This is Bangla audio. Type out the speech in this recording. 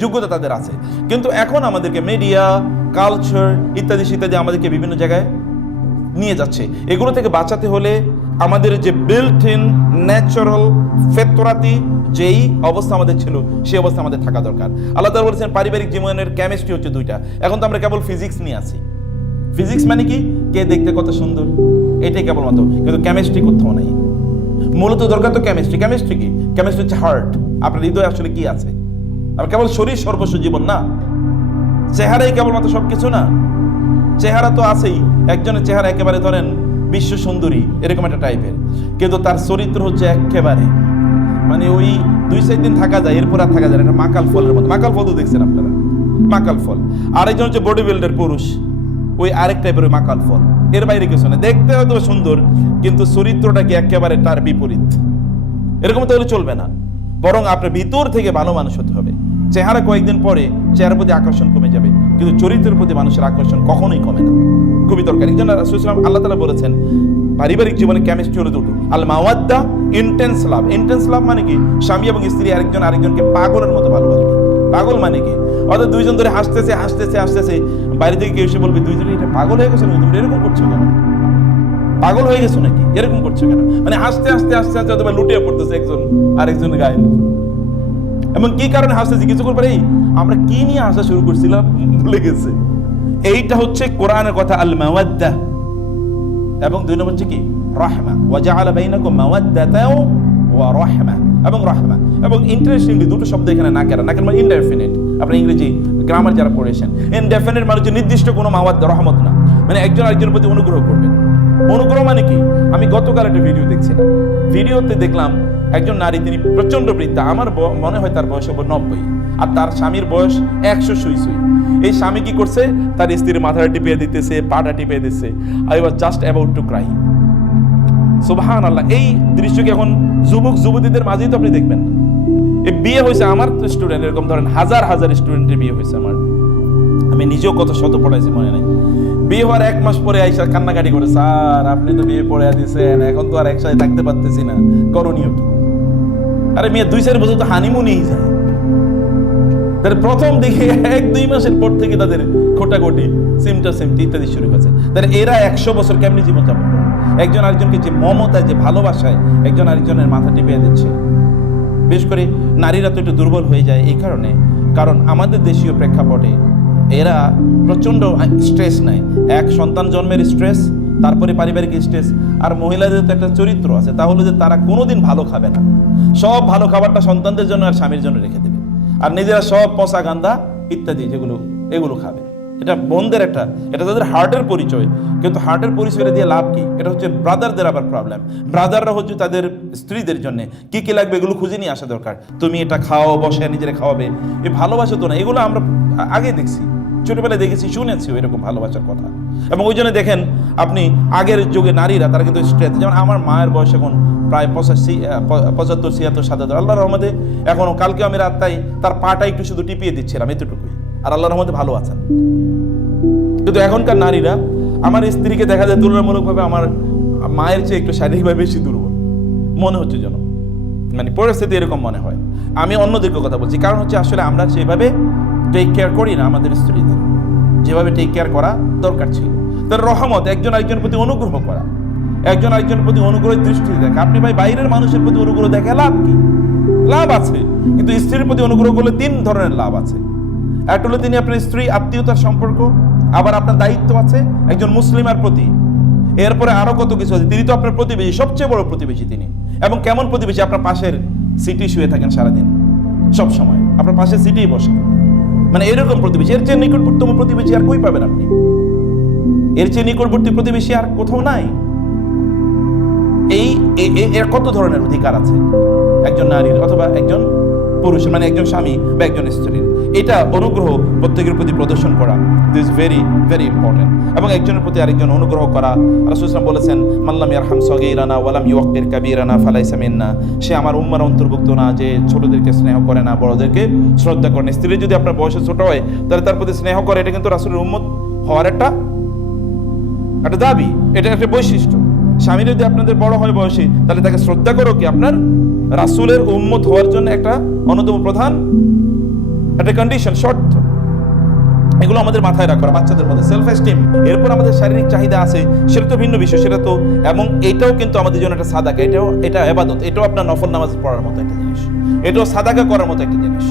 যোগ্যতা তাদের আছে। কিন্তু এখন আমাদেরকে মিডিয়া কালচার ইত্যাদি ইত্যাদি আমাদেরকে বিভিন্ন জায়গায় নিয়ে যাচ্ছে। এগুলো থেকে বাঁচাতে হলে আমাদের যে বিল্ট ইন ন্যাচারাল ফেতরাতি যেই অবস্থা আমাদের ছিল, সেই অবস্থা আমাদের থাকা দরকার। আল্লাহ তাআলা বলেছেন, পারিবারিক জীবনের কেমিস্ট্রি হচ্ছে দুইটা। এখন তো আমরা কেবল ফিজিক্স নিয়ে আছি। ফিজিক্স মানে কি? কে দেখতে কত সুন্দর, এটাই কেবলমাত্র। কিন্তু কেমিস্ট্রি কোথাও নাই। মূলত দরকার তো কেমিস্ট্রি কেমিস্ট্রি কি? কেমিস্ট্রি হচ্ছে হার্ট আপনার হৃদয় আসলে কি আছে? আর কেবল শরীর সর্বস্ব জীবন না। চেহারাই কেবলমাত্র সব কিছু না। চেহারা তো আছেই। একজনের চেহারা একেবারে ধরেন বিশ্ব সুন্দরী, এরকম একটা টাইপের কিন্তু তার চরিত্র হচ্ছে একেবারে। মানে ওই দুই চার দিন থাকা যায়, এরপর আর থাকা যায় এটা মাকাল ফলের মতো। মাকাল ফল তো দেখছেন আপনারা? মাকাল ফল। আরেকজন হচ্ছে বডি বিল্ডার পুরুষ। ওই আরেক টাইপের ওই মাকাল ফল। এর বাইরে কিছু না। দেখতে হয়তো সুন্দর, কিন্তু চরিত্রটা কি একেবারে তার বিপরীত? এরকম তো হলে চলবে না। বরং আপনার ভিতর থেকে ভালো মানুষ হতে হবে। চেহারা কয়েকদিন পরে চেহারার প্রতি আকর্ষণ কমে যাবে। কিন্তু চরিত্রের প্রতি মানুষের আকর্ষণ কখনোই কমে না। খুবই দরকার। এই জন্য রাসূলুল্লাহ আল্লাহ তালা বলেছেন, পারিবারিক জীবনে কেমিস্ট্রি হলো দুটো। আল মাওয়াদ্দা ইন্টেন্স লাভ ইন্টেন্স লাভ মানে কি? স্বামী এবং স্ত্রী আরেকজন আরেকজনকে পাগলের মতো ভালোবাসবে। পাগল মানে কি? অর্থাৎ দুইজন ধরে হাসতেছে হাসতেছে হাসতেছে, বাইরে থেকে কেউ এসে বলবে, দুইজনে এটা পাগল হয়ে গেছে? তুমি এরকম করছ কেন? পাগল হয়ে গেছো নাকি? এরকম করছ কেন? মানে হাসতে হাসতে হাসতে হাসতে অথবা লুটিয়ে পড়তেছে একজন আরেকজনের গায়ে এবং কি কারণে হাসতেছি পরে এই আমরা কি নিয়ে হাসা শুরু করছিলাম? ভুলে গেছে। এইটা হচ্ছে কোরআনের কথা আল মাওয়াদ্দা এবং দুই নম্বর হচ্ছে কি? রাহমা। ওয়াজাআলা বাইনাকুম মাওয়াদ্দাতাও ওয়া রাহমা। এবং রাহমা। এবং ইন্টারেস্টিংলি দুটো শব্দ এখানে না কেন না কেন মানে ইনডেফিনিট আপনি ইংরেজি গ্রামার যারা পড়েছেন। ইনডেফিনিট মানে হচ্ছে নির্দিষ্ট কোনো মাওয়াদ রহমত না। মানে একজন আরেকজনের প্রতি অনুগ্রহ করবেন। অনুগ্রহ মানে কি? আমি গতকাল একটা ভিডিও দেখছিলাম ভিডিওতে দেখলাম একজন নারী, তিনি প্রচণ্ড বৃদ্ধা। আমার মনে হয় তার বয়স হবে নব্বই। আর তার স্বামীর বয়স একশো সুই সুই এই স্বামী কি করছে? তার স্ত্রীর মাথাটা টিপিয়ে দিতেছে, পাটা টিপিয়ে দিতেছে। I was just about to cry সুবহান আল্লাহ এই দৃশ্য কি এখন যুবক, যুবতীদের মাঝেই তো আপনি দেখবেন না। এই বিয়ে হয়েছে আমার তো স্টুডেন্ট এরকম ধরেন হাজার হাজার স্টুডেন্টের বিয়ে হয়েছে আমার। আমি নিজেও কত শত পড়াইছি, মনে নাই। বিয়ে হওয়ার এক মাস পরে আইসা কান্নাকাটি করে, স্যার, আপনি তো বিয়ে পড়ে দিয়েছেন এখন তো আর একসাথে থাকতে পারতেছি না। করণীয় কি? আরে মেয়ে, দুই চার বছর তো হানিমুনেই যায়। তাহলে প্রথম দিকে, এক দুই মাসের পর থেকে তাদের খোটাখুটি, সিমটা সিমটি ইত্যাদি শুরু হয়েছে। তাহলে এরা একশো বছর কেমনি জীবন যাপন করে একজন আরেকজনকে যে মমতায়, যে ভালোবাসায় একজন আরেকজনের মাথা টিপিয়ে দিচ্ছে। বিশেষ করে নারীরা তো একটু দুর্বল হয়ে যায় এই কারণে। কারণ আমাদের দেশীয় প্রেক্ষাপটে এরা প্রচণ্ড স্ট্রেস নেয়। এক সন্তান জন্মের স্ট্রেস তারপরে পারিবারিক স্ট্রেস আর মহিলাদের তো একটা চরিত্র আছে, তা হলো যে তারা কোনোদিন ভালো খাবে না। সব ভালো খাবারটা সন্তানদের জন্য আর স্বামীর জন্য রেখে দেবে। আর নিজেরা সব পচা গান্দা ইত্যাদি যেগুলো, এগুলো খাবে। এটা বন্ধের একটা, এটা তাদের হার্টের পরিচয়। কিন্তু হার্টের পরিচয়টা দিয়ে লাভ কি? এটা হচ্ছে ব্রাদারদের আবার প্রবলেম ব্রাদাররা হচ্ছে তাদের স্ত্রীদের জন্য। কি কি লাগবে এগুলো খুঁজে নিয়ে আসা দরকার। তুমি এটা খাও, বসে নিজেরা খাওয়াবে। এই ভালোবাসা তো না, এগুলো আমরা আগে দেখছি। ছোটবেলায় দেখেছি, শুনেছি এরকম ভালোবাসার কথা। এবং ওই জন্য দেখেন, আপনি আগের যুগে নারীরা, তারা কিন্তু স্ট্রেথ যেমন আমার মায়ের বয়স এখন প্রায় পঁচাশি পঁচাত্তর, ছিয়াত্তর, সাতাত্তর। আল্লাহর রহমতে এখনও, কালকে আমি রাত্তাই তার পাটা একটু শুধু টিপিয়ে দিচ্ছিলাম, এতটুকুই। আর আল্লাহ রহমতে ভালো আছেন। কিন্তু এখনকার নারীরা, আমার স্ত্রীকে দেখা যায় তুলনামূলকভাবে আমার মায়ের চেয়ে একটু শারীরিকভাবে বেশি দুর্বল। মনে হচ্ছে যেন। মানে পরিস্থিতি এরকম মনে হয়। আমি অন্যদিকে কথা বলছি। কারণ হচ্ছে আসলে আমরা সেভাবে টেক কেয়ার করি না আমাদের স্ত্রীদের। যেভাবে টেক কেয়ার করা দরকার ছিল। তার রহমত, একজন আরেকজনের প্রতি অনুগ্রহ করা। একজন আরেকজনের প্রতি অনুগ্রহের দৃষ্টি দেখা। আপনি ভাই, বাইরের মানুষের প্রতি অনুগ্রহ দেখা লাভ কি? লাভ আছে। কিন্তু স্ত্রীর প্রতি অনুগ্রহ করলে তিন ধরনের লাভ আছে। একটা হলো তিনি আপনার স্ত্রী, আত্মীয়তার সম্পর্ক। আবার আপনার দায়িত্ব আছে একজন মুসলিমার প্রতি। এরপরে আরও কত কিছু আছে। তিনি তো আপনার প্রতিবেশী, সবচেয়ে বড় প্রতিবেশী তিনি। এবং কেমন প্রতিবেশী? আপনার পাশের সিটি শুয়ে থাকেন সারাদিন। সব সময় আপনার পাশের সিটিই বসে। মানে এরকম প্রতিবেশী, এর চেয়ে নিকটবর্তম প্রতিবেশী আর কই পাবেন আপনি? এর চেয়ে নিকটবর্তী প্রতিবেশী আর কোথাও নাই। এই, এর কত ধরনের অধিকার আছে? একজন নারীর অথবা একজন পুরুষের মানে একজন স্বামী বা একজন স্ত্রীর? এটা অনুগ্রহ প্রত্যেকের প্রতি প্রদর্শন করা। দিস ভেরি ভেরি ইম্পর্টেন্ট এবং একজনের প্রতি আরেকজন অনুগ্রহ করা। রাসুলাম বলেছেন মাল্লাম ইয়ারহাম সগীরানা ওয়ালাম ইউকির কাবিরানা ফালাইসা মিন্না। সে আমার উম্মার অন্তর্ভুক্ত না, যে ছোটদেরকে স্নেহ করে না, বড়দেরকে শ্রদ্ধা করে না। স্ত্রী যদি আপনার বয়সে ছোট হয়, তাহলে তার প্রতি স্নেহ করে, এটা কিন্তু রাসুলের উম্মত হওয়ার একটা একটা দাবি। এটা একটা বৈশিষ্ট্য। স্বামী যদি আপনাদের বড় হয় বয়সে, তাহলে তাকে শ্রদ্ধা করো কি আপনার রাসূলের উম্মত হওয়ার জন্য একটা অন্যতম প্রধান একটা কন্ডিশন শর্ত এগুলো আমাদের মাথায় রাখা বাচ্চাদের মধ্যে সেলফ এস্টিম এরপর আমাদের শারীরিক চাহিদা আছে, সেটা তো ভিন্ন বিষয়, সেটা তো, এবং এটাও কিন্তু আমাদের জন্য একটা সাদাকা, এটাও, এটা এবাদত এটাও আপনার নফল নামাজ পড়ার মতো একটা জিনিস। এটাও সাদাকা করার মতো একটা জিনিস।